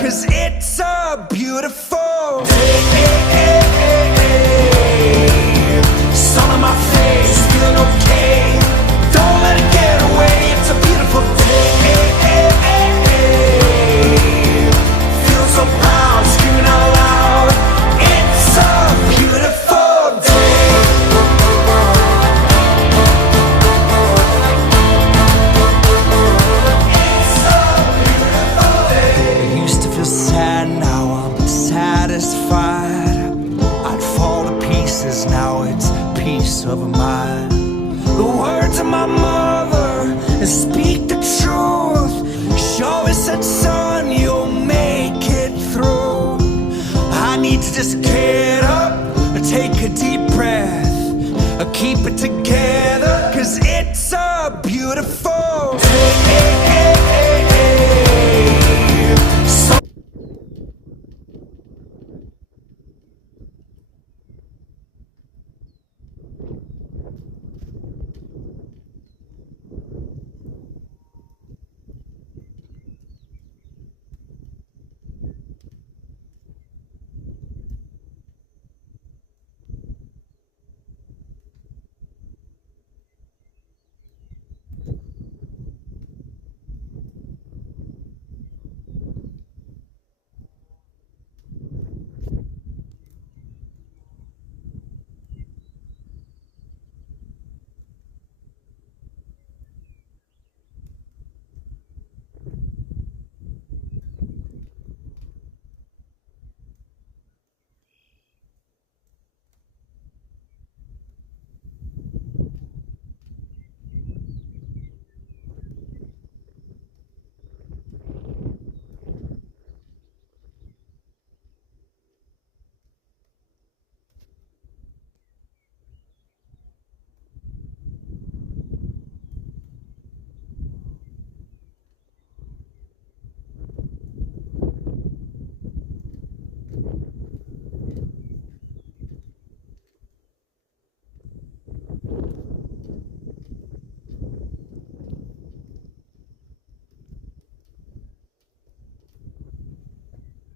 'cause it's a beautiful day. Sun on my face, feeling okay. Don't let it get away, it's a beautiful day. Feel so proud, screaming out loud. It's a beautiful day. It's a beautiful day. I used to feel sad, now I'm satisfied. I'd fall to pieces, now it's peace of mind. The words of my mother speak the truth. She always said, son, you'll make it through. I need to just get up, take a deep breath, keep it together, 'cause it's a beautiful